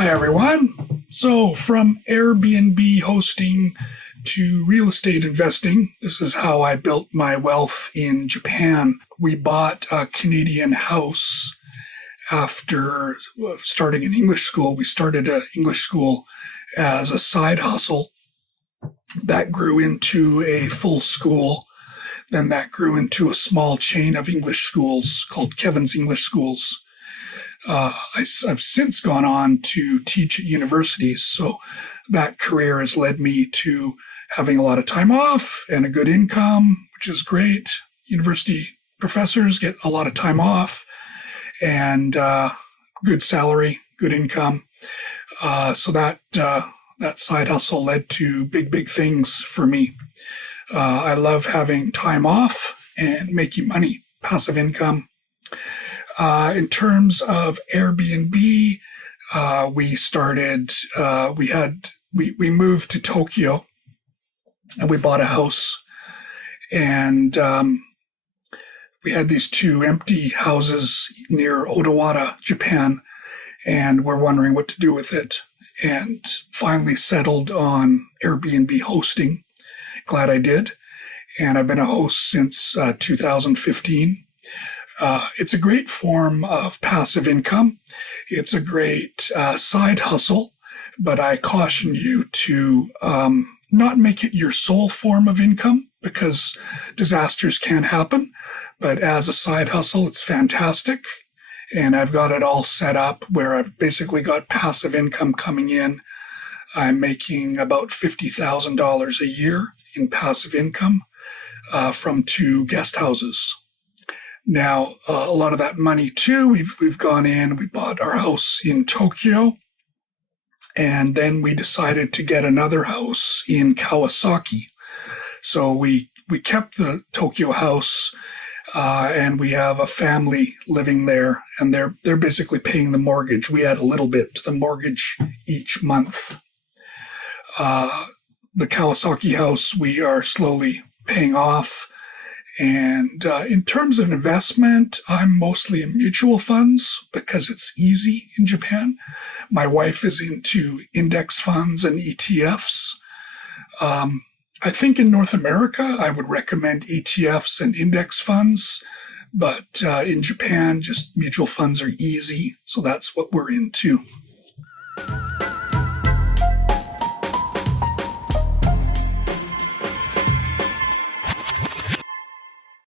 Hi, everyone. So, from Airbnb hosting to real estate investing, this is how I built my wealth in Japan. We bought a Canadian house after starting an English school. We started an English school as a side hustle that grew into a full school. Then that grew into a small chain of English schools called Kevin's English Schools. I've since gone on to teach at universities, so that career has led me to having a lot of time off and a good income, which is great. University professors get a lot of time off and good salary, good income. So that side hustle led to big things for me. I love having time off and making money, passive income. In terms of Airbnb, we moved to Tokyo and we bought a house, and we had these two empty houses near Odawara, Japan, and we're wondering what to do with it, and finally settled on Airbnb hosting. Glad I did. And I've been a host since 2015. It's a great form of passive income. It's a great side hustle, but I caution you to not make it your sole form of income because disasters can happen. But as a side hustle, it's fantastic. And I've got it all set up where I've basically got passive income coming in. I'm making about $50,000 a year in passive income from two guest houses. Now, a lot of that money too, we've gone in, we bought our house in Tokyo, and then we decided to get another house in Kawasaki. So we kept the Tokyo house, and we have a family living there, and they're basically paying the mortgage. We add a little bit to the mortgage each month. The Kawasaki house we are slowly paying off. And in terms of investment, I'm mostly in mutual funds because it's easy in Japan. My wife is into index funds and ETFs. I think in North America, I would recommend ETFs and index funds. But in Japan, just mutual funds are easy. So that's what we're into.